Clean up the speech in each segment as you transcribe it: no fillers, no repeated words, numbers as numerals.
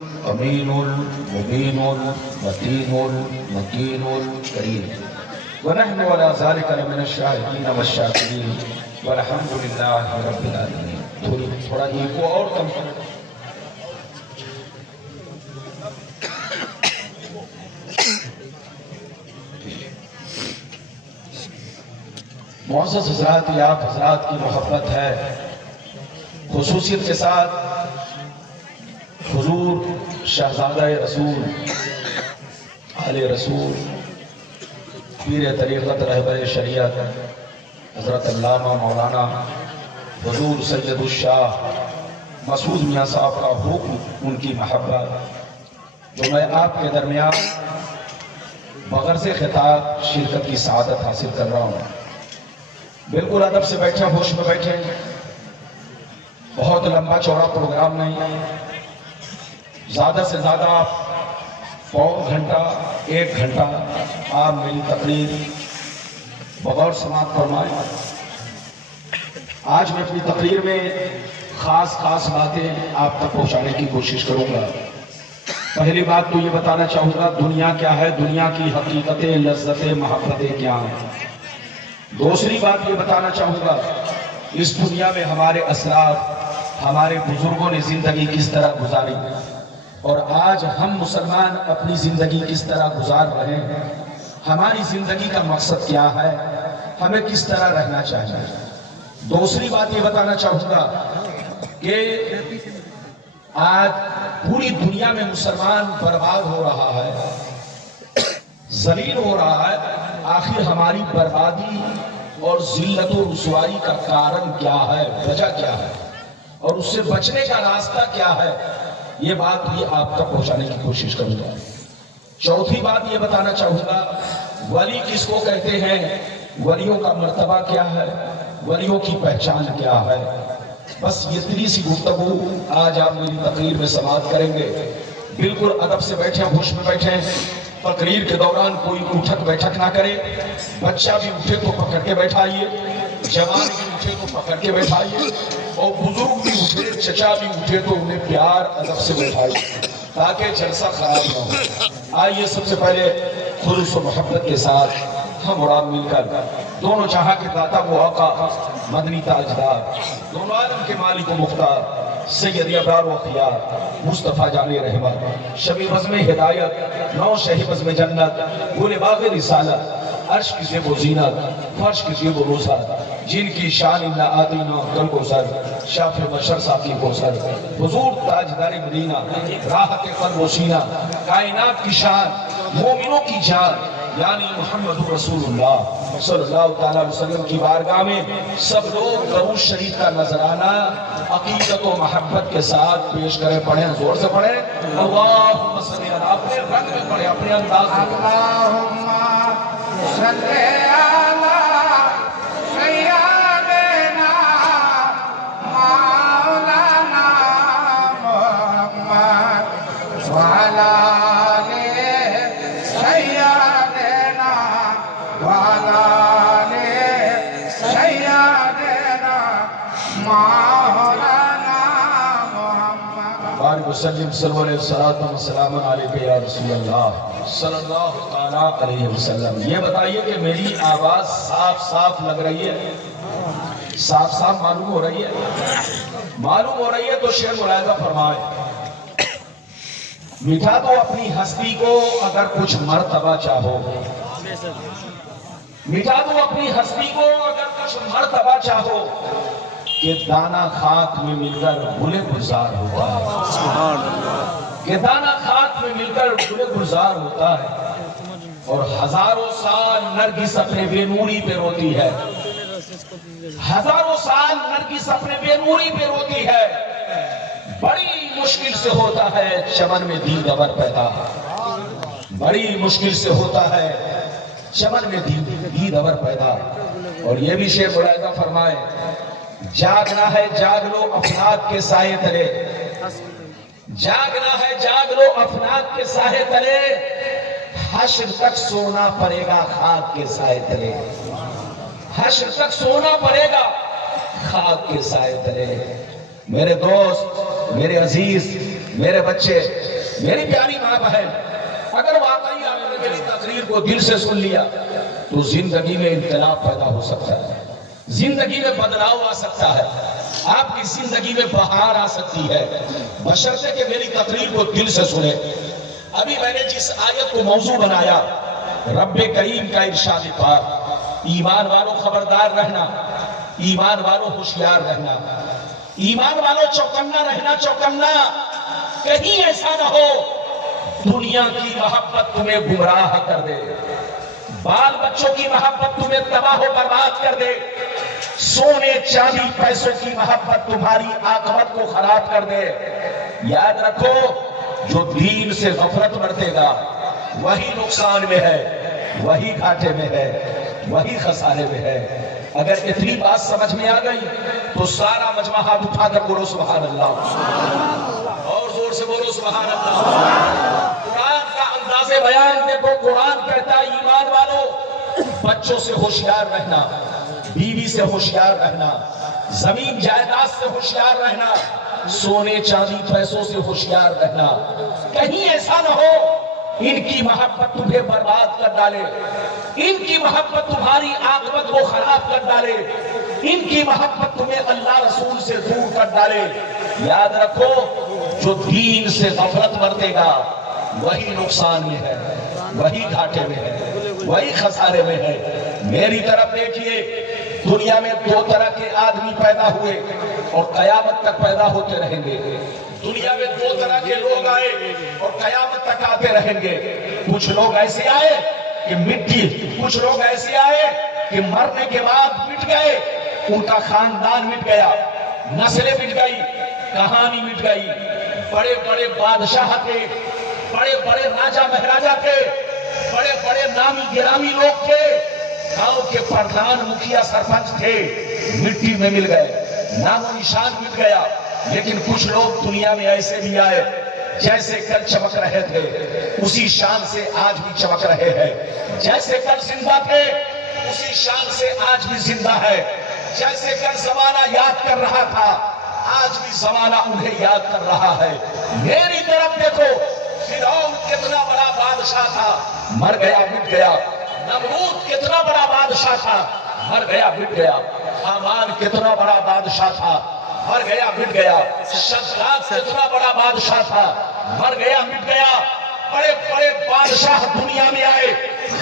أمين مبين متين مكين كريم ونحن على ذلك لمن الشاهدين والشاكرين والحمد لله رب العالمين. تھوڑا ایکو اور کم معزز حضرات، آپ حضرات کی محبت ہے، خصوصیت کے ساتھ حضور شہزادہ رسول آل رسول پیر طریقت رہبر شریعت حضرت علامہ مولانا حضور سید الشاہ مسعود میاں صاحب کا حکم، ان کی محبت، جو میں آپ کے درمیان بغرض خطاب شرکت کی سعادت حاصل کر رہا ہوں۔ بالکل ادب سے بیٹھے، ہوش میں بیٹھے، بہت لمبا چوڑا پروگرام نہیں، زیادہ سے زیادہ آپ پون گھنٹہ 1 گھنٹہ آپ میری تقریر بغور سماعت فرمائیں۔ آج میں اپنی تقریر میں خاص باتیں آپ تک پہنچانے کی کوشش کروں گا۔ پہلی بات تو یہ بتانا چاہوں گا دنیا کیا ہے، دنیا کی حقیقتیں، لذتیں، محبتیں کیا ہیں۔ دوسری بات یہ بتانا چاہوں گا اس دنیا میں ہمارے اسلاف، ہمارے بزرگوں نے زندگی کس طرح گزاری اور آج ہم مسلمان اپنی زندگی کس طرح گزار رہے ہیں، ہماری زندگی کا مقصد کیا ہے، ہمیں کس طرح رہنا چاہیے۔ دوسری بات یہ بتانا چاہوں گا کہ آج پوری دنیا میں مسلمان برباد ہو رہا ہے، ذلیل ہو رہا ہے، آخر ہماری بربادی اور ذلت و رسوائی کا کارن کیا ہے، وجہ کیا ہے اور اس سے بچنے کا راستہ کیا ہے، یہ بات بھی آپ تک پہنچانے کی کوشش کروں گا۔ چوتھی بات یہ بتانا چاہوں گا ولی کس کو کہتے ہیں، ولیوں کا مرتبہ کیا ہے، ولیوں کی پہچان کیا ہے۔ بس یہ اتنی سی گفتگو آج آپ میری تقریر میں سماعت کریں گے۔ بالکل ادب سے بیٹھے، ہوش میں بیٹھے، تقریر کے دوران کوئی اٹھک بیٹھک نہ کرے، بچہ بھی اٹھے تو پکڑ کے بیٹھائیے، جوان بھی اٹھے تو پکڑ کے بیٹھائیے، اور بزرگ بھی اٹھے، چچا بھی اٹھے تو انہیں پیار ادب سے بیٹھائیے تاکہ جلسہ خراب نہ ہو۔ آئیے سب سے پہلے خلوص و محبت کے ساتھ ہم اور آپ مل کر دونوں جہاں کے داتا وہ آقا، مدنی تاجدار، دونوں عالم کے مالک و مختار، سید ابرار و خیار، مصطفیٰ جان رحمت، شبی بزم ہدایت، نو شہ بزم جنت، گل باغ رسالت، عرش کی زیب و زینت، فرش کی زیب و روزت، جن کی شان نہ آتی نہ کل کو سر، شاف بشر ساقی کو سر، حضور تاجدار مدینہ، راحت قلب و سینہ، کائنات کی شان، مومنوں کی جان، یعنی محمد رسول اللہ صلی اللہ تعالیٰ علیہ وسلم کی بارگاہ میں سب لوگ درود شریف کا نذرانہ عقیدت و محبت کے ساتھ پیش کریں۔ پڑھیں، زور سے پڑھیں، اللہم صلی اللہ، اپنے رنگ میں پڑھیں، اپنے انداز میں پڑھیں۔ اللہم صلی علی سیدنا مولانا محمد وعلی وسلم صلی اللہ علیہ وسلم علیکہ یا رسول اللہ صلی اللہ علیہ وسلم۔ یہ بتائیے کہ میری آواز صاف لگ رہی ہے، صاف معلوم ہو رہی ہے؟ معلوم ہو رہی ہے تو شعر ملاحظہ فرمائے۔ مٹھا دو اپنی ہستی کو اگر کچھ مرتبہ چاہو، مٹھا دو اپنی ہستی کو اگر کچھ مرتبہ چاہو، کہ دانہ خاک میں مل کر گلے گلزار ہوتا ہے، کہ دانہ خاک میں مل کر گلے گلزار ہوتا ہے، اور ہزاروں سال نرگس اپنے بے نوری پہ روتی ہے، ہزاروں سال نرگس اپنے بے نوری پہ روتی ہے، بڑی مشکل سے ہوتا ہے چمن میں دید ابر پیدا، بڑی مشکل سے ہوتا ہے چمن میں دید ابر پیدا۔ اور یہ بھی شعر ملاحظہ فرمائے، جاگنا ہے جاگ لو افلاک کے سائے تلے، جاگنا ہے جاگ لو افلاک کے سائے تلے، حشر تک سونا پڑے گا خاک کے سائے تلے، حشر تک سونا پڑے گا خاک کے سائے تلے۔ میرے دوست، میرے عزیز، میرے بچے، میری پیاری ماں بہن، اگر واقعی آپ نے میری تقریر کو دل سے سن لیا تو زندگی میں انقلاب پیدا ہو سکتا ہے، زندگی میں بدلاؤ آ سکتا ہے، آپ کی زندگی میں بہار آ سکتی ہے، بشرطے کہ میری تقریر کو دل سے سنیں۔ ابھی میں نے جس آیت کو موضوع بنایا، رب کریم کا ارشاد پاک، ایمان والوں خبردار رہنا، ایمان والوں ہوشیار رہنا، ایمان والوں چوکنا رہنا، چوکنا، کہیں ایسا نہ ہو دنیا کی محبت تمہیں گمراہ کر دے، بال بچوں کی محبت تمہیں تباہ و برباد کر دے، سونے چاندی پیسوں کی محبت تمہاری عاقبت کو خراب کر دے۔ یاد رکھو، جو دین سے غفلت برتے گا وہی نقصان میں ہے، وہی گھاٹے میں ہے، وہی خسارے میں ہے۔ اگر اتنی بات سمجھ میں آ گئی تو سارا مجمع ہاتھ اٹھا کر بولو سبحان اللہ، اور زور سے بولو سبحان اللہ۔ قرآن کا انداز بیان دیکھو، قرآن کہتا ہے ایمان والوں بچوں سے ہوشیار رہنا، بیوی سے ہوشیار رہنا، زمین جائیداد سے ہوشیار رہنا، سونے چاندی پیسوں سے ہوشیار رہنا، کہیں ایسا نہ ہو ان کی محبت تمہیں برباد کر ڈالے، ان کی محبت تمہاری عاقبت کو خراب کر ڈالے، ان کی محبت تمہیں اللہ رسول سے دور کر ڈالے۔ یاد رکھو، جو دین سے غفلت برتے گا وہی نقصان میں ہے، وہی گھاٹے میں ہے، وہی خسارے میں ہے۔ میری طرف دیکھیے، دنیا میں دو طرح کے آدمی پیدا ہوئے اور قیامت تک پیدا ہوتے رہیں گے۔ دنیا میں دو طرح کے لوگ آئے اور قیامت تک آتے رہیں گے۔ کچھ لوگ ایسے آئے کہ مٹی، کچھ لوگ ایسے آئے کہ مرنے کے بعد مٹ گئے، ان کا خاندان مٹ گیا، نسلیں مٹ گئی، کہانی مٹ گئی۔ بڑے بڑے بادشاہ تھے، بڑے بڑے راجہ مہاراجہ تھے، بڑے بڑے نامی گرامی لوگ تھے، گاؤں کے پردھان مکھیا سرپنچ تھے، مٹی میں مل گئے، نام و نشان مٹ گیا۔ لیکن کچھ لوگ دنیا میں ایسے بھی آئے جیسے کل چمک رہے تھے، اسی شان سے آج بھی چمک رہے ہیں، جیسے کل زندہ تھے اسی شان سے آج بھی زندہ ہے، جیسے کل زمانہ یاد کر رہا تھا آج بھی زمانہ انہیں یاد کر رہا ہے۔ میری طرف دیکھو، فرعون کتنا بڑا بادشاہ تھا، مر گیا مٹ گیا۔ نمرود کتنا بڑا بادشاہ تھا، مر گیا مٹ گیا۔ حامان کتنا بڑا بادشاہ تھا، مر گیا مٹ گیا۔ شداد کتنا بڑا بادشاہ تھا، مر گیا مٹ گیا۔ بڑے بڑے بادشاہ دنیا میں آئے،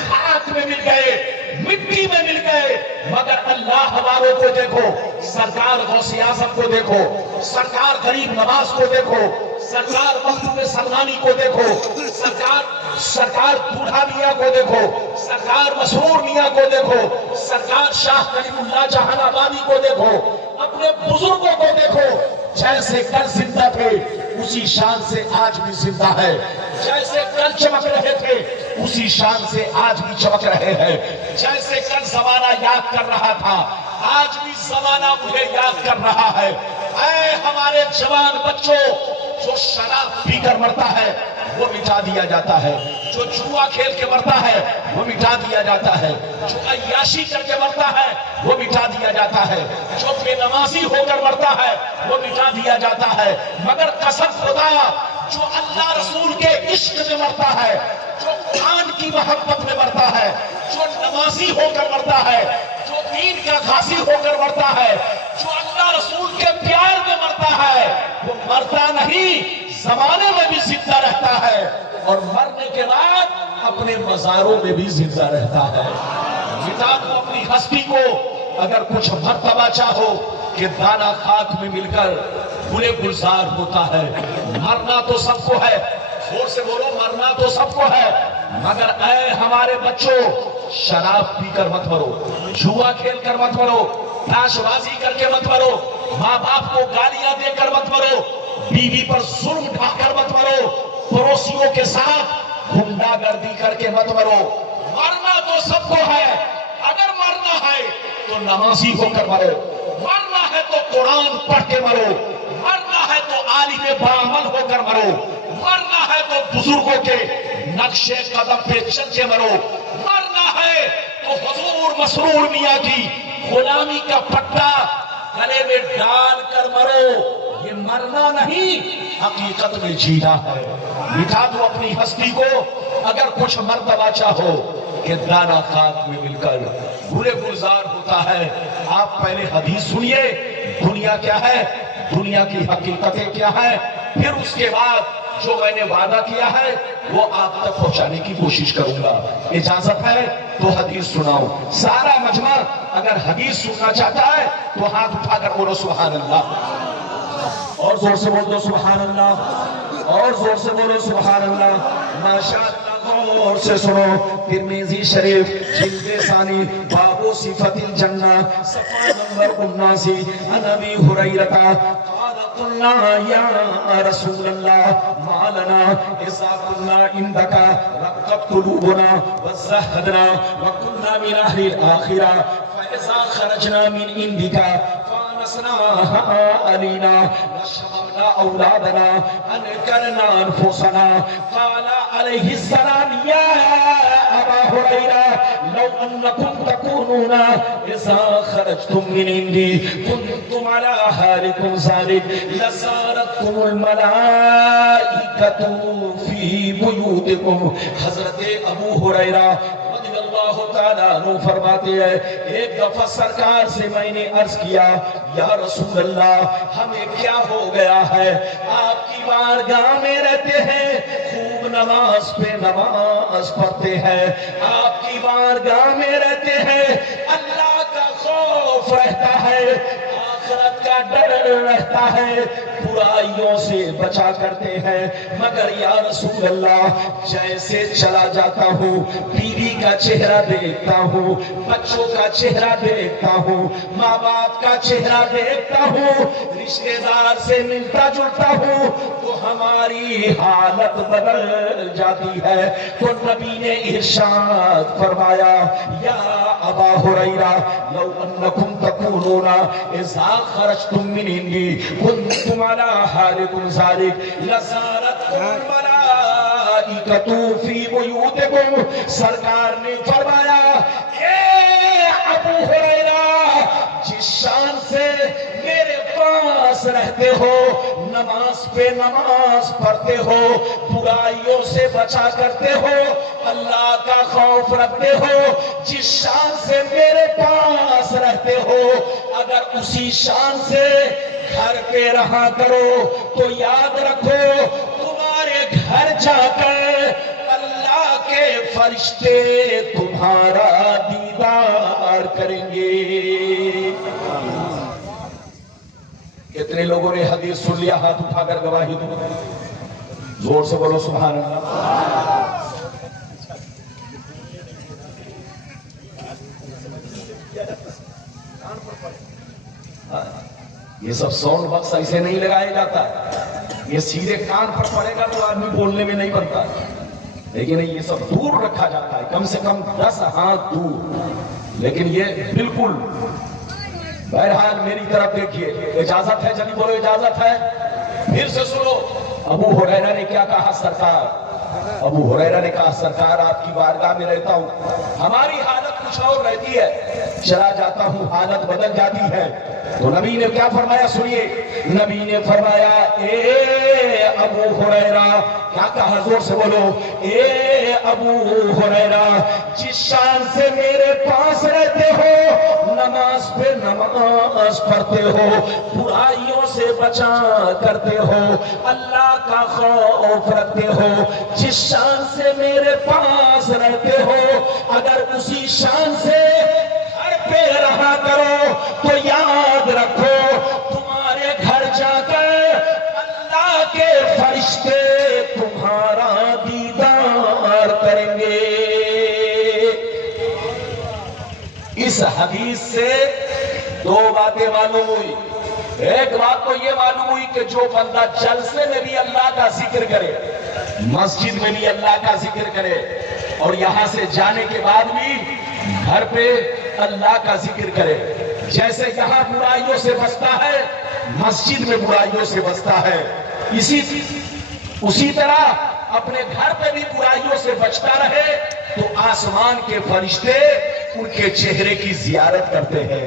خاک میں مل گئے، مٹی میں مل گئے، مگر اللہ والوں کو دیکھو، سرکار غوث اعظم کو دیکھو، سرکار غریب نواز کو دیکھو، سرکار مخدوم سلمانی کو دیکھو، سرکار بوڑھا میاں کو دیکھو، سرکار مسرور میاں کو دیکھو، سرکار شاہ کلیم اللہ جہان آبادی کو دیکھو، اپنے بزرگوں کو دیکھو، جیسے کل زندہ تھے اسی شان سے آج بھی زندہ ہے، جیسے کل چمک رہے تھے اسی شان سے آج بھی چمک رہے ہیں، جیسے کل زمانہ یاد کر رہا تھا آج بھی زمانہ انہیں یاد کر رہا ہے۔ اے ہمارے جوان بچوں، جو شراب پی کر مرتا ہے وہ مٹا دیا جاتا ہے، جو جوا کھیل کے مرتا ہے وہ مٹا دیا جاتا ہے، جو عیاشی کر کے مرتا ہے وہ مٹا دیا جاتا ہے، جو بے نمازی ہو کر مرتا ہے وہ مٹا دیا جاتا ہے، مگر قسم خدا جو اللہ رسول کے عشق میں مرتا ہے، جو قرآن کی محبت میں مرتا ہے، جو نمازی ہو کر مرتا ہے، جو دین کا غازی ہو کر مرتا ہے، جو اللہ رسول کے پیار میں مرتا ہے، وہ مرتا نہیں، زمانے میں بھی زندہ رہتا ہے، اور مرنے کے بعد اپنے مزاروں میں بھی زندہ رہتا ہے۔ کتاب کو اپنی ہستی کو اگر کچھ مرتبہ چاہو کہ دانا خاک میں مل کر گلے گلزار ہوتا ہے۔ مرنا تو سب کو ہے، زور سے بولو، مرنا تو سب کو ہے، مگر اے ہمارے بچوں، شراب پی کر مت مرو، جوا کھیل کر مت مرو، تاش بازی کر کے مت مرو، ماں باپ کو گالیاں دے کر مت مرو، بیوی پر ظلم ڈھا کر مت مرو، پڑوسیوں کے ساتھ گنڈا گردی کر کے مت مرو۔ مرنا تو سب کو ہے، اگر مرنا ہے تو نمازی ہو کر مرو، مرنا ہے تو قرآن پڑھ کے مرو، مرنا ہے تو عالم بعمل ہو کر مرو، مرنا ہے تو بزرگوں کے نقش قدم پہ چل کے مرو، مرنا ہے تو حضور مسرور میاں کی غلامی کا پٹا گلے میں ڈال کر مرو۔ یہ مرنا نہیں حقیقت میں جینا ہے. مٹا دو اپنی ہستی کو اگر کچھ مرتبہ چاہو کہ دانا خاک میں مل کر برے گلزار ہوتا ہے. آپ پہلے حدیث سنیے دنیا کیا ہے, دنیا کی حقیقتیں کیا ہے, پھر اس کے بعد جو میں نے وعدہ کیا ہے وہ آپ تک پہنچانے کی کوشش کروں گا. اجازت ہے تو حدیث سناؤں. سارا مجمع اگر حدیث سننا چاہتا ہے تو ہاتھ اٹھا کر بولو سبحان اللہ, اور زور سے بول دو سبحان اللہ, اور زور سے بولو سبحان اللہ. ماشاءاللہ غور سے سنو. ترمذی شریف جلد ثانی باب صفت الجنہ صفحہ نمبر 79. عن ابی ہریرہ قال قلنا یا رسول اللہ ما لنا اذا كنا عندك رقت قلوبنا وزهدنا وكنا من اهل الاخره فاذا خرجنا من عندك فانسنا علينا وشملنا اولادنا انكرنا انفسنا. قال عليه السلام يا ابا هريره لو انكم تكونون اذا خرجتم من عندي كنتم على حالكم ذلك لزارتكم الملائكة في بيوتكم. حضرت ابو ہریرہ رضی اللہ تعالیٰ عنہ فرماتے ہیں ایک دفعہ سرکار سے میں نے عرض کیا یا رسول اللہ ہمیں کیا ہو گیا ہے, آپ کی بارگاہ میں رہتے ہیں, خوب نماز پہ نماز پڑھتے ہیں, آپ کی بارگاہ میں رہتے ہیں, اللہ کا خوف رہتا ہے, آخرت کا ڈر رہتا ہے, برائیوں سے بچا کرتے ہیں, مگر یا رسول اللہ جیسے چلا جاتا ہوں بیوی کا چہرہ دیکھتا ہوں, بچوں کا چہرہ دیکھتا ہوں, ماں باپ کا چہرہ دیکھتا ہوں, رشتہ دار سے ملتا جلتا ہوں تو ہماری حالت بدل جاتی ہے. تو نبی نے ارشاد فرمایا یا ابا ہریرہ لو انکم تکونون اذا خرجتم من عندی کنتم علی حالکم ذلک لزارتکم الملائکۃ فی بیوتکم. سرکار نے فرمایا اے ابو ہریرہ جس شان سے میرے پاس رہتے ہو, نماز پہ نماز پڑھتے ہو, برائیوں سے بچا کرتے ہو, اللہ کا خوف رکھتے ہو, جس شان سے میرے پاس رہتے ہو اگر اسی شان سے گھر پہ رہا کرو تو یاد رکھو تمہارے گھر جا کر اللہ کے فرشتے تمہارا دیدار کریں گے. کتنے لوگوں نے حدیث سن لیا ہاتھ اٹھا کر گواہی دو, زور سے بولو سبحان اللہ. یہ سب ساؤنڈ باکس ایسے نہیں لگایا جاتا, یہ سیدھے کان پر پڑے گا تو آدمی بولنے میں نہیں بنتا, لیکن یہ سب دور رکھا جاتا ہے, کم سے کم 10 ہاتھ دور. لیکن یہ بالکل بہرحال میری طرف دیکھیے, اجازت ہے, جلدی بولو اجازت ہے. پھر سے سنو ابو ہریرہ نے کیا کہا. سرکار ابو ہریرہ نے کہا سرکار آپ کی بارگاہ میں رہتا ہوں, ہماری حالت کچھ اور رہتی ہے, چلا جاتا ہوں حالت بدل جاتی ہے. تو نبی نے کیا فرمایا سنیے, نبی نے فرمایا اے ابو ہریرہ, کیا کہا زور سے بولو, اے ابو ہریرہ جس شان سے میرے پاس رہتے ہو, نماز پہ نماز پڑھتے ہو, برائیوں سے بچا کرتے ہو, اللہ کا خوف رکھتے ہو, جس شان سے میرے پاس رہتے ہو اگر اسی شان سے گھر پہ رہا کرو تو یاد رکھو تمہارے گھر جا کر اللہ کے فرشتے تمہارا دیدار کریں گے. اس حدیث سے 2 باتیں معلوم ہوئی. ایک بات تو یہ معلوم ہوئی کہ جو بندہ جلسے میں بھی اللہ کا ذکر کرے, مسجد میں بھی اللہ کا ذکر کرے, اور یہاں سے جانے کے بعد بھی گھر پہ اللہ کا ذکر کرے, جیسے یہاں برائیوں سے بچتا ہے مسجد میں برائیوں سے بچتا ہے, اسی طرح اپنے گھر پہ بھی برائیوں سے بچتا رہے تو آسمان کے فرشتے ان کے چہرے کی زیارت کرتے ہیں,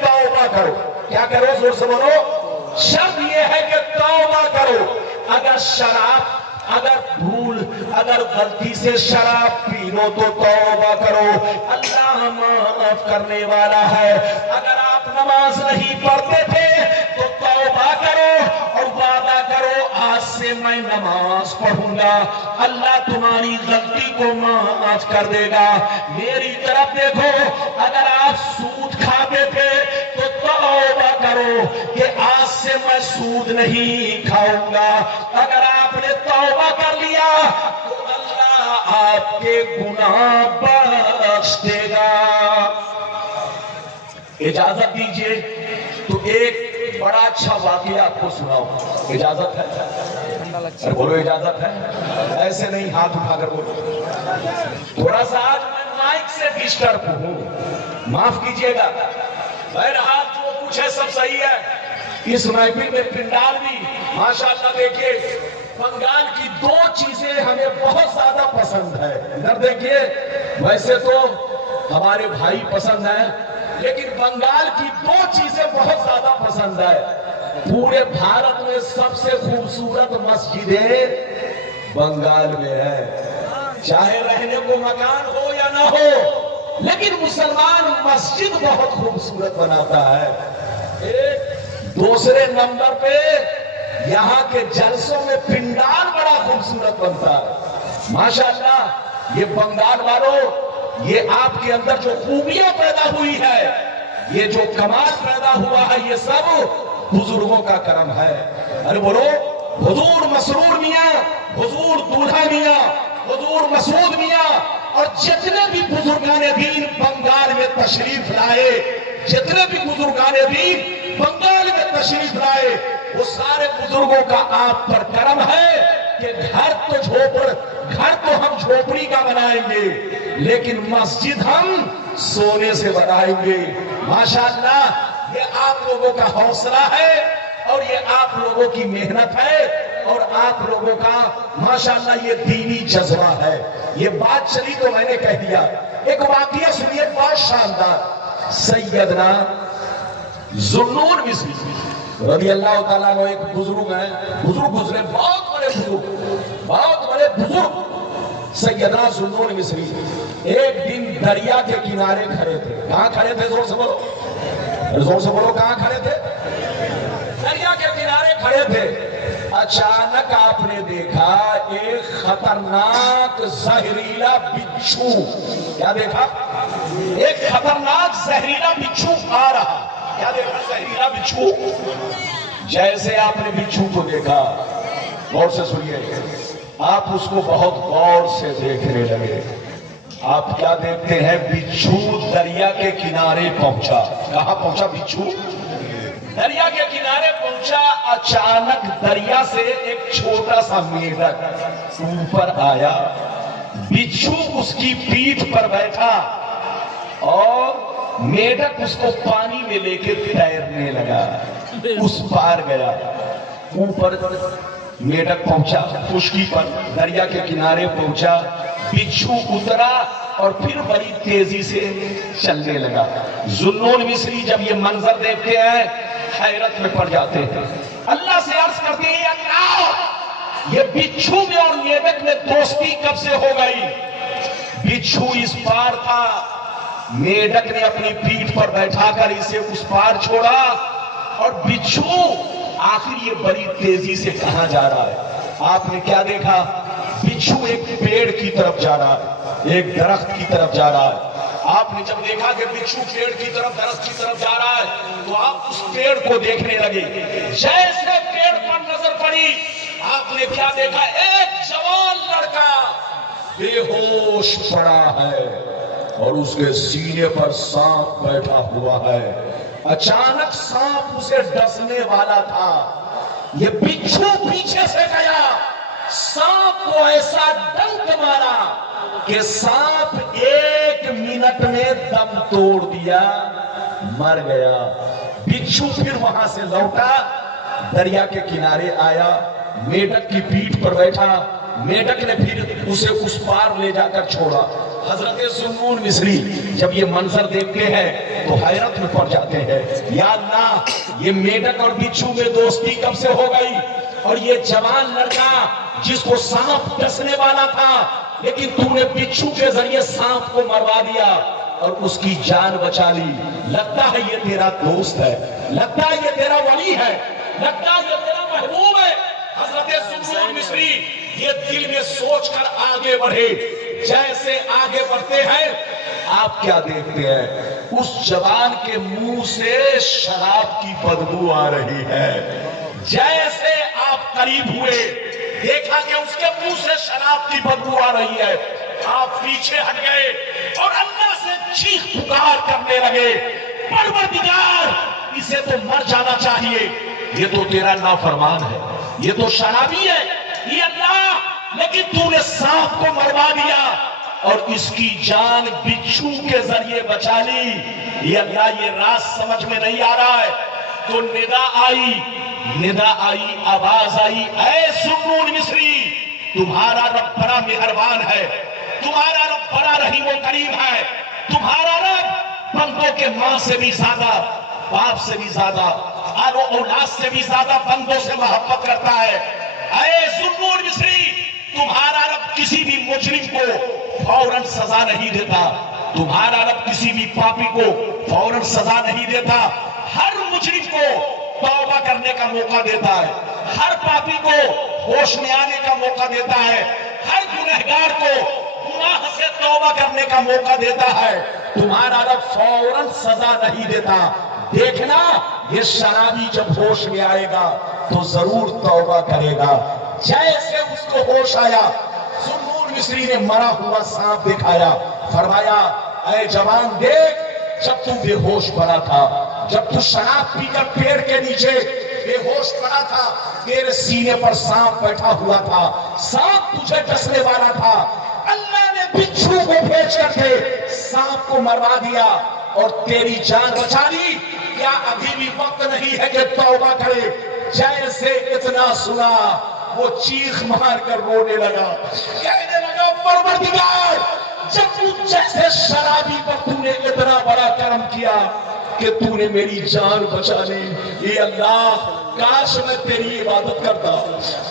توبہ کرو. کیا کرو؟ زور سے بولو. شرط یہ ہے کہ توبہ کرو. اگر شراب، اگر بھول، اگر غلطی سے شراب پی لو تو توبہ کرو، اللہ معاف کرنے والا ہے. اگر آپ نماز نہیں پڑھتے تھے تو توبہ کرو اور وعدہ کرو آج سے میں نماز پڑھوں گا، اللہ تمہاری غلطی کو معاف کر دے گا. میری طرف دیکھو. اگر آپ سود کھاتے تھے تو توبہ کرو کہ آج سے میں سود نہیں کھاؤں گا. اگر آپ نے توبہ کر لیا تو اللہ آپ کے گناہ بخش دے گا. اجازت دیجئے تو ایک بڑا اچھا واقعہ آپ کو سناؤ. اجازت ہے؟ ارے بولو اجازت ہے. ایسے نہیں ہاتھ اٹھا کر بولو. تھوڑا سا آج میں مائک سے ڈسٹرب ہوں، معاف کیجئے گا. بہرحال جو کچھ ہے سب صحیح ہے. اس محفل میں پنڈال بھی ماشاءاللہ. دیکھیے بنگال کی دو چیزیں ہمیں بہت زیادہ پسند ہے. ادھر دیکھیے ویسے تو ہمارے بھائی پسند ہیں لیکن بنگال کی دو چیزیں بہت زیادہ پسند ہے. پورے بھارت میں سب سے خوبصورت مسجدیں بنگال میں ہے. چاہے رہنے کو مکان ہو یا نہ ہو لیکن مسلمان مسجد بہت خوبصورت بناتا ہے. ایک دوسرے نمبر پہ یہاں کے جلسوں میں پنڈال بڑا خوبصورت بنتا ہے. ماشاءاللہ یہ بنگال والوں، یہ آپ کے اندر جو خوبیاں پیدا ہوئی ہے، یہ جو کمال پیدا ہوا ہے، یہ سب بزرگوں کا کرم ہے. ارے بولو حضور مسرور میاں، حضور دولہا میاں، حضور مسعود میاں اور جتنے بھی بزرگان دین بنگال میں تشریف لائے، جتنے بھی بزرگان دین بنگال میں تشریف لائے، وہ سارے بزرگوں کا آپ پر کرم ہے کہ گھر تو ہم جھوپڑی کا بنائیں گے لیکن مسجد ہم سونے سے بنائیں گے. ماشاءاللہ یہ آپ لوگوں کا حوصلہ ہے اور یہ آپ لوگوں کی محنت ہے اور آپ لوگوں کا ماشاءاللہ یہ دینی جذبہ ہے. یہ بات چلی تو میں نے کہہ دیا. ایک واقعہ سنیے بہت شاندار. سیدنا ذوالنون مصری رضی اللہ تعالیٰ عنہ ایک بزرگ ہیں، بزرگ گزرے، بہت بڑے بزرگ. سیدنا ذوالنون مصری ایک دن دریا کے کنارے کھڑے تھے. کہاں کھڑے تھے؟ زور سے بولو، زور سے بولو. کہاں کھڑے تھے؟ دریا کے کنارے کھڑے تھے. اچانک آپ نے دیکھا ایک خطرناک زہریلا بچھو. کیا دیکھا؟ ایک خطرناک زہریلا بچھو آ رہا. کیا دیکھا؟ زہریلا بچھو. جیسے آپ نے بچھو کو دیکھا، غور سے سنیے، آپ اس کو بہت غور سے دیکھنے لگے. آپ کیا دیکھتے ہیں؟ بچھو دریا کے کنارے پہنچا. کہاں پہنچا بچھو؟ دریا کے کنارے پہنچا. اچانک دریا سے ایک چھوٹا سا میڈک اوپر آیا. بچھو اس کی پیٹھ پر بیٹھا اور میڈک اس کو پانی میں لے کے تیرنے لگا. اس پار گیا. اوپر میڈک پہنچا خشکی پر، دریا کے کنارے پہنچا. بچھو اترا اور پھر بڑی تیزی سے چلنے لگا. ذوالنون مصری جب یہ منظر دیکھتے ہیں حیرت میں پڑ جاتے ہیں. اللہ سے عرض کرتے ہیں اللہ یہ بچھو میں اور میڈک میں دوستی کب سے ہو گئی؟ بچھو اس پار تھا، میڈک نے اپنی پیٹھ پر بیٹھا کر اسے اس پار چھوڑا اور بچھو آخر یہ بڑی تیزی سے کہاں جا رہا ہے؟ آپ نے کیا دیکھا؟ بچھو ایک پیڑ کی طرف جا رہا ہے، ایک درخت کی طرف جا رہا ہے. آپ نے جب دیکھا کہ بچھو پیڑ کی طرف، درخت کی طرف جا رہا ہے تو آپ اس پیڑ کو دیکھنے لگے. جیسے پیڑ پر نظر پڑی آپ نے کیا دیکھا؟ ایک جوان لڑکا بے ہوش پڑا ہے اور اس کے سینے پر سانپ بیٹھا ہوا ہے. اچانک سانپ اسے ڈسنے والا تھا. یہ بچھو پیچھے سے گیا، سانپ کو ایسا ڈنک مارا کہ سانپ 1 منٹ میں دم توڑ دیا، مر گیا. بچھو پھر وہاں سے لوٹا، دریا کے کنارے آیا، میڈک کی پیٹھ پر بیٹھا میڈک نے پھر اسے اس پار لے جا کر چھوڑا۔ حضرت ذوالنون مصری جب یہ منظر دیکھتے ہیں تو حیرت میں پڑ جاتے ہیں، یا اللہ یہ میڈک اور بچھو میں دوستی کب سے ہو گئی، اور یہ جوان لڑکا جس کو سانپ ڈسنے والا تھا لیکن تو نے بچھو کے ذریعے سانپ کو مروا دیا اور اس کی جان بچا لی، لگتا ہے یہ تیرا دوست ہے، لگتا ہے یہ تیرا ولی ہے، لگتا ہے یہ تیرا محبوب ہے۔ حضرت ذوالنون مصری یہ دل میں سوچ کر آگے بڑھے، جیسے آگے بڑھتے ہیں آپ کیا دیکھتے ہیں، اس جوان کے منہ سے شراب کی بدبو آ رہی ہے۔ جیسے آپ قریب ہوئے دیکھا کہ اس کے منہ سے شراب کی بدبو آ رہی ہے، آپ پیچھے ہٹ گئے اور اللہ سے چیخ پکار کرنے لگے، پروردگار اسے تو مر جانا چاہیے، یہ تو تیرا نافرمان ہے، یہ تو شرابی ہے، یہ اللہ لیکن تو نے سانپ کو مروا دیا اور اس کی جان بچھو کے ذریعے بچا لی، یہ اللہ یہ راز سمجھ میں نہیں آ رہا ہے۔ تو ندا آئی، آواز آئی، اے ذوالنون مصری تمہارا رب بڑا مہربان ہے، تمہارا رب بڑا رحیم و کریم ہے، تمہارا رب بندوں کے ماں سے بھی زیادہ، باپ سے بھی زیادہ، آل و اولاد سے بھی زیادہ بندوں سے محبت کرتا ہے۔ اے ذوالنون مصری تمہارا رب کسی بھی مجرم کو فوراً سزا نہیں دیتا، تمہارا رب کسی بھی پاپی کو فوراً سزا نہیں دیتا، ہر مجرم کو توبہ کرنے کا موقع دیتا ہے، ہر پاپی کو ہوش میں آنے کا موقع دیتا ہے، ہر گنہگار کو گناہ سے توبہ کرنے کا موقع دیتا ہے، تمہارا رب فوراً سزا نہیں دیتا۔ دیکھنا یہ شرابی جب ہوش میں آئے گا تو ضرور توبہ کرے گا۔ جیسے اس کو ہوش آیا ذوالنون مصری نے مرا ہوا سانپ دکھایا، فرمایا اے جوان دیکھ جب تو بے ہوش پڑا تھا، جب تو شراب پی کر پیڑ کے نیچے بے ہوش پڑا تھا، تیرے سینے پر سانپ بیٹھا ہوا تھا، سانپ تجھے ڈسنے والا تھا، اللہ نے بچھو کو بھیج کر کے سانپ کو مروا دیا اور تیری جان بچا لی، کیا ابھی بھی وقت نہیں ہے کہ توبہ کرے؟ جیسے اتنا سنا وہ چیخ مار کر رونے لگا، کہنے لگا پروردگار جب تو جیسے شرابی پر تو نے اتنا بڑا کرم کیا کہ تو نے میری جان بچا لی، اے اللہ کاش میں تیری عبادت کرتا،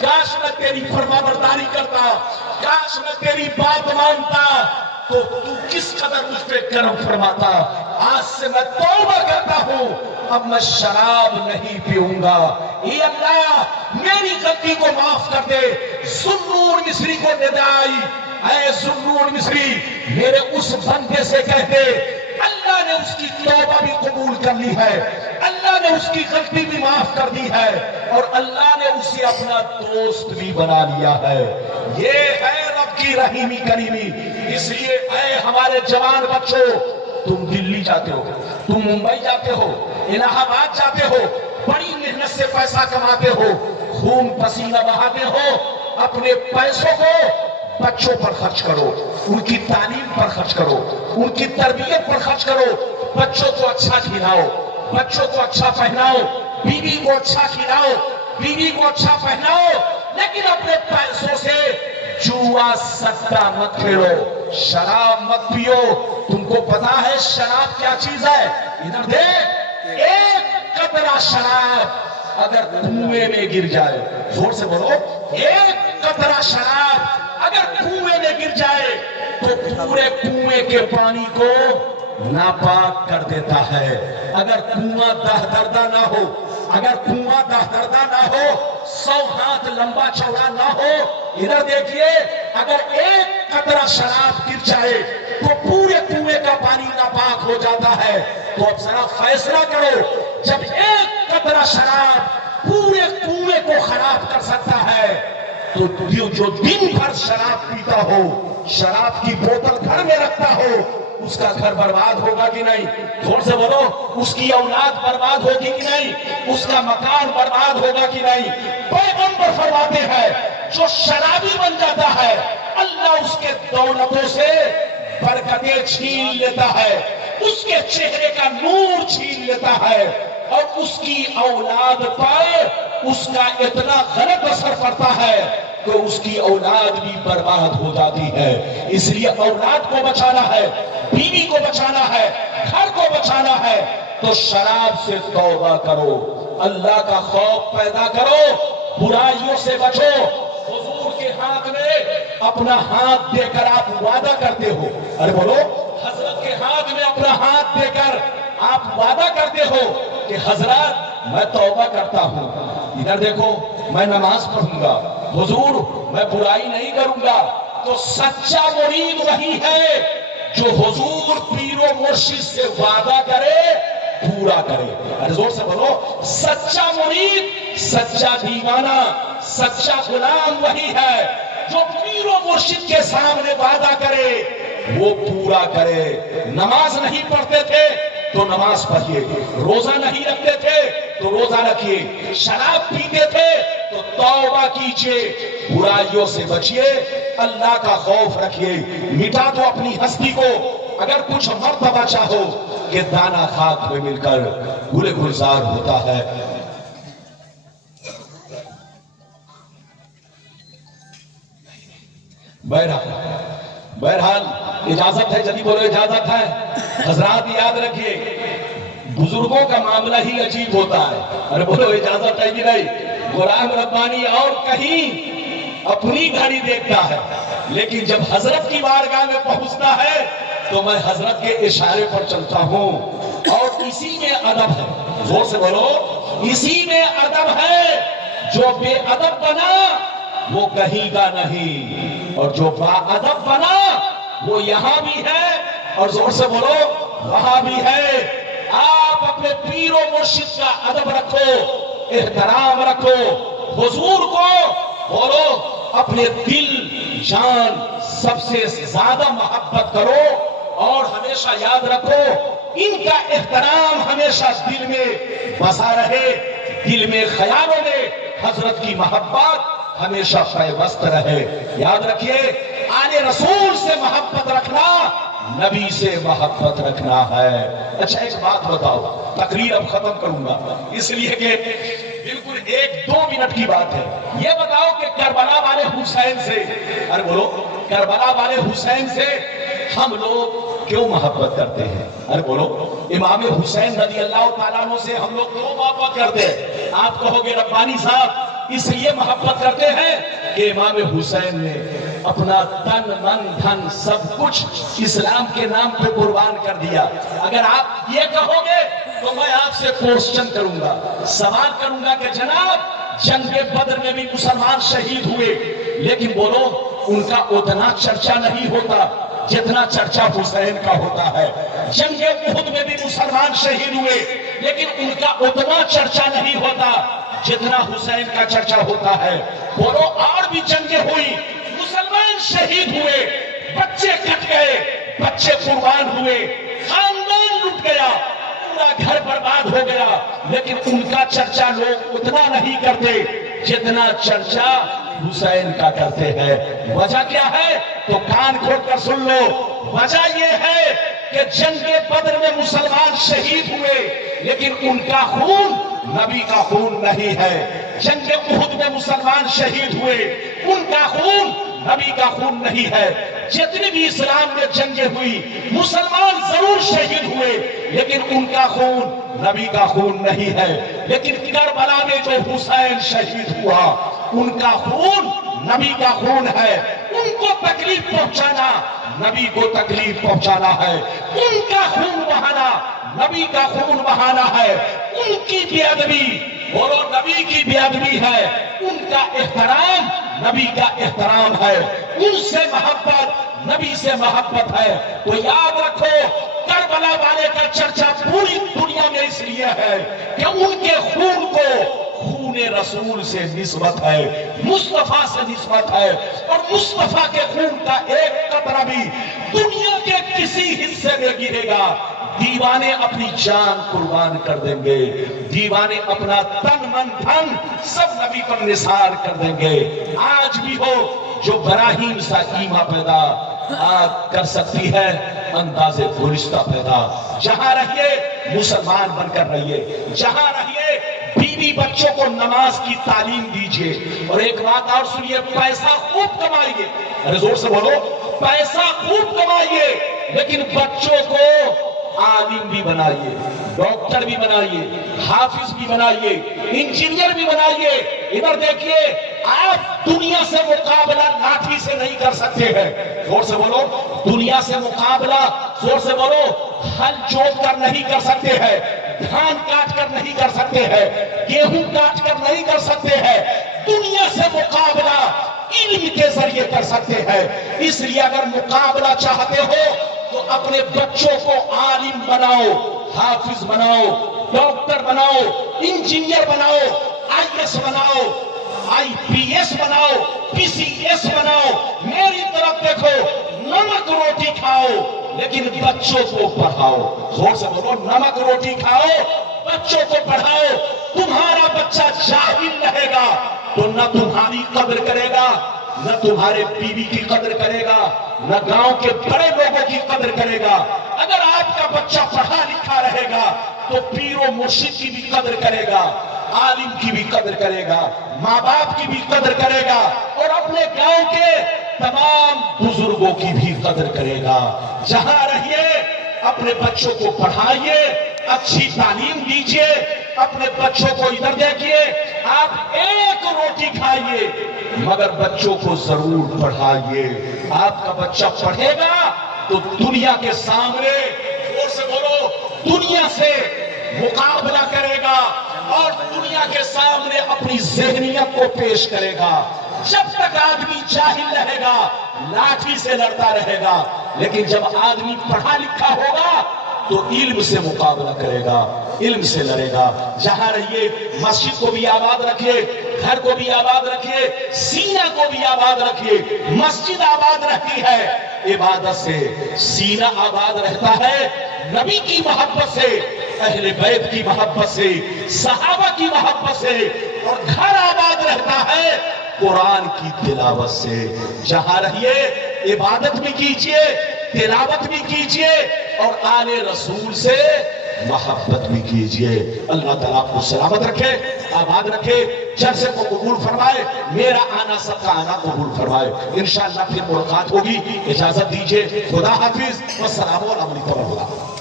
کاش میں تیری فرمانبرداری کرتا، کاش میں تیری بات مانتا تو تو کس قدر مجھ پہ کرم فرماتا۔ آج سے میں توبہ کرتا ہوں، اب میں شراب نہیں پیوں گا، اے اللہ میری غلطی کو معاف کر دے۔ ذوالنون مصری کو ندا آئی، اے ذوالنون مصری میرے اس بندے سے کہہ دے اللہ نے اس کی توبہ بھی قبول کر لی ہے، اللہ نے اس کی غلطی بھی معاف کر دی ہے اور اللہ نے اسے اپنا دوست بھی بنا لیا ہے۔ یہ ہے رب کی رحیمی کریمی۔ اس لیے اے ہمارے جوان بچوں، تم دلی جاتے ہو، تم ممبئی جاتے ہو، الہ آباد جاتے ہو، بڑی محنت سے پیسہ کماتے ہو، خون پسینہ بہاتے ہو، اپنے پیسوں کو بچوں پر خرچ کرو، ان کی تعلیم پر خرچ کرو، ان کی تربیت پر خرچ کرو، بچوں کو اچھا کھلاؤ، بچوں کو اچھا پہناؤ، بیوی کو اچھا کھلاؤ، بیوی کو اچھا پہناؤ، لیکن اپنے پیسوں سے جوا سٹا مت کھیلو، شراب مت پیو۔ تم کو پتا ہے شراب کیا چیز ہے؟ ادھر دیکھ، ایک قطرہ شراب اگر کنویں میں گر جائے، زور سے بولو، ایک قطرہ شراب اگر کنویں میں گر جائے تو پورے کنویں کے پانی کو ناپاک کر دیتا ہے۔ اگر کنواں دہدردہ نہ ہو، اگر کنواں دہدردہ نہ ہو، 100 ہاتھ لمبا چوڑا نہ ہو، ادھر دیکھیے اگر ایک قطرہ شراب گر جائے تو پورے کنویں کا پانی ناپاک ہو جاتا ہے۔ تو اب ذرا فیصلہ کرو، جب ایک قطرہ شراب پورے کنویں کو خراب کر سکتا ہے تو جو دن بھر شراب پیتا ہو، شراب کی بوتل گھر میں رکھتا ہو، اس کا گھر برباد ہوگا کہ نہیں؟ زور سے بولو، اس کی اولاد برباد ہوگی کہ نہیں؟ اس کا مکان برباد ہوگا کہ نہیں؟ پیغمبر فرماتے ہیں جو شرابی بن جاتا ہے اللہ اس کے دولتوں سے برکتیں چھین لیتا ہے، اس کے چہرے کا نور چھین لیتا ہے اور اس کی اولاد پر اس کا اتنا غلط اثر پڑتا ہے تو اس کی اولاد بھی برباد ہو جاتی ہے. اس لیے اولاد کو بچانا ہے، بیوی کو بچانا ہے، گھر کو بچانا ہے تو شراب سے توبہ کرو، اللہ کا خوف پیدا کرو، برائیوں سے بچو. حضور کے ہاتھ میں اپنا ہاتھ دے کر آپ وعدہ کرتے ہو، ارے بولو، حضرت کے ہاتھ میں اپنا ہاتھ دے کر آپ وعدہ کرتے ہو کہ حضرت میں توبہ کرتا ہوں، ادھر دیکھو میں نماز پڑھوں گا، حضور میں برائی نہیں کروں گا. تو سچا مرید وہی ہے جو حضور پیر و مرشد سے وعدہ کرے پورا کرے. ارے زور سے بولو، سچا مرید، سچا دیوانہ، سچا غلام وہی ہے جو پیر و مرشد کے سامنے وعدہ کرے وہ پورا کرے. نماز نہیں پڑھتے تھے تو نماز پڑھیے، روزہ نہیں رکھتے تھے تو روزہ رکھیے، شراب پیتے تھے تو توبہ کیجئے، برائیوں سے بچیے، اللہ کا خوف رکھیے. مٹا دو اپنی ہستی کو. اگر کچھ مرتبہ چاہو کہ دانا خاک میں مل کر گل گلزار ہوتا ہے. بہرحال اجازت ہے، جلدی بولو، اجازت ہے. حضرات یاد رکھیے بزرگوں کا معاملہ ہی عجیب ہوتا ہے. ارے بولو اجازت ہے کہ نہیں. غلام ربانی اور کہیں اپنی گھڑی دیکھتا ہے لیکن جب حضرت کی بارگاہ میں پہنچتا ہے تو میں حضرت کے اشارے پر چلتا ہوں اور اسی میں ادب ہے. زور سے بولو، اسی میں ادب ہے. جو بے ادب بنا وہ کہیں گا نہیں اور جو با ادب بنا وہ یہاں بھی ہے اور زور سے بولو وہاں بھی ہے. آپ اپنے پیر و مرشد کا ادب رکھو، احترام رکھو، حضور کو بولو اپنے دل جان سب سے زیادہ محبت کرو اور ہمیشہ یاد رکھو ان کا احترام ہمیشہ دل میں بسا رہے، دل میں خیالوں میں حضرت کی محبت ہمیشہ پیوست رہے. یاد رکھیے آل رسول سے محبت رکھنا نبی سے محبت رکھنا ہے. اچھا ایک بات بتاؤ، تقریر اب ختم کروں گا اس لیے کہ بالکل 1-2 منٹ کی بات ہے. یہ بتاؤ کہ کربلا والے حسین سے، ارے بولو، کربلا والے حسین سے ہم لوگ کیوں محبت کرتے ہیں؟ ارے بولو، امام حسین رضی اللہ تعالیٰ عنہ سے ہم لوگ کیوں محبت کرتے ہیں؟ آپ کہو گے ربانی صاحب اس لیے محبت کرتے ہیں کہ امام حسین نے اپنا تن من دھن سب کچھ اسلام کے نام پہ قربان کر دیا. اگر آپ یہ کہو گے تو میں آپ سے کوسچن کروں گا، سوال کروں گا کہ جناب جنگ بدر میں بھی مسلمان شہید ہوئے لیکن بولو ان کا اتنا چرچا نہیں ہوتا جتنا چرچا حسین کا ہوتا ہے. جنگ احد میں بھی مسلمان شہید ہوئے لیکن ان کا اتنا چرچا نہیں ہوتا جتنا حسین کا چرچا ہوتا ہے. بولو اور بھی جنگیں ہوئی، مسلمان شہید ہوئے، بچے کٹ گئے، بچے قربان ہوئے، خاندان لٹ گیا، پورا گھر برباد ہو گیا لیکن ان کا چرچا لوگ اتنا نہیں کرتے جتنا چرچا حسین کا کرتے ہیں. وجہ کیا ہے تو کان کھول کر سن لو. وجہ یہ ہے کہ جنگ بدر میں مسلمان شہید ہوئے لیکن ان کا خون نبی کا خون نہیں ہے. جنگ احد میں مسلمان شہید ہوئے، ان کا خون نبی کا خون نہیں ہے. جتنی بھی اسلام میں جنگیں ہوئی مسلمان ضرور شہید ہوئے لیکن ان کا خون نبی کا خون نہیں ہے. لیکن کربلا میں جو حسین شہید ہوا ان کا خون نبی کا خون ہے. ان کو تکلیف پہنچانا نبی کو تکلیف پہنچانا ہے، ان کا خون بہانا نبی کا خون بہانا ہے. ان کی بے ادبی بولو نبی کی بے ادبی ہے، ان کا احترام نبی کا احترام ہے، ان سے محبت نبی سے محبت ہے. تو یاد رکھو کربلا والے کا چرچا پوری دنیا میں اس لیے ہے کہ ان کے خون کو خون رسول سے نسبت ہے، مصطفیٰ سے نسبت ہے اور مصطفیٰ کے خون کا ایک قطرہ بھی دنیا کے کسی حصے میں گرے گا دیوانے اپنی جان قربان کر دیں گے، دیوانے اپنا تن من دھن سب نبی پر نثار کر دیں گے. آج بھی ہو جو براہیم سا ایمان پیدا کر سکتی ہے انداز گلستہ پیدا. جہاں رہیے مسلمان بن کر رہیے، جہاں رہیے بیوی بھی بچوں کو نماز کی تعلیم دیجئے. اور ایک بات اور سنیے، پیسہ خوب کمائیے، ارے زور سے بولو، پیسہ خوب کمائیے، لیکن بچوں کو عالم بھی بنائیے، ڈاکٹر بھی بنائیے، حافظ بھی بنائیے، انجینئر بھی بنائیے. ادھر دیکھیے، آپ دنیا سے مقابلہ لاٹھی سے نہیں کر سکتے ہیں. زور سے بولو، دنیا سے مقابلہ، زور سے بولو، ہل جوت کر نہیں کر سکتے ہیں، دھان کاٹ کر نہیں کر سکتے ہیں، گیہوں کاٹ کر نہیں کر سکتے ہیں. دنیا سے مقابلہ علم کے ذریعے کر سکتے ہیں. اس لیے اگر مقابلہ چاہتے ہو تو اپنے بچوں کو عالم بناؤ، حافظ بناؤ، ڈاکٹر بناؤ، انجینئر بناؤ، IAS بناؤ، IPS بناؤ، PCS بناؤ. میری طرف دیکھو، نمک روٹی کھاؤ لیکن بچوں کو پڑھاؤ. زور سے بولو، نمک روٹی کھاؤ، بچوں کو پڑھاؤ. تمہارا بچہ جاہل رہے گا تو نہ تمہاری قدر کرے گا، نہ تمہارے بیوی کی قدر کرے گا، نہ گاؤں کے بڑے لوگوں کی قدر کرے گا. اگر آپ کا بچہ پڑھا لکھا رہے گا تو پیر و مرشد کی بھی قدر کرے گا، عالم کی بھی قدر کرے گا، ماں باپ کی بھی قدر کرے گا، اور اپنے گاؤں کے تمام بزرگوں کی بھی قدر کرے گا. جہاں رہیے اپنے بچوں کو پڑھائیے، اچھی تعلیم دیجیے. اپنے بچوں کو ادھر دیکھیے، آپ ایک روٹی کھائیے مگر بچوں کو ضرور پڑھائیے. آپ کا بچہ پڑھے گا تو دنیا کے سامنے، زور سے بولو، دنیا سے مقابلہ کرے گا اور دنیا کے سامنے اپنی ذہنیت کو پیش کرے گا. جب تک آدمی جاہل رہے گا لاٹھی سے لڑتا رہے گا، لیکن جب آدمی پڑھا لکھا ہوگا تو علم سے مقابلہ کرے گا، علم سے لڑے گا. جہاں رہیے مسجد کو بھی آباد رکھیے، گھر کو بھی آباد رکھیے، سینہ کو بھی آباد رکھیے. مسجد آباد رہتی ہے عبادت سے، سینہ آباد رہتا ہے نبی کی محبت سے، اہل بیت کی محبت سے، صحابہ کی محبت سے، اور گھر آباد رہتا ہے قرآن کی تلاوت سے. جہاں رہیے عبادت بھی کیجئے، تلاوت بھی کیجئے، اور آل رسول سے محبت بھی کیجئے. اللہ تعالیٰ آپ کو سلامت رکھے، آباد رکھے، جلسے کو قبول فرمائے، میرا آنا سب کا آنا قبول فرمائے. انشاءاللہ پھر ملاقات ہوگی. اجازت دیجئے، خدا حافظ، والسلام علیکم ورحمۃ اللہ.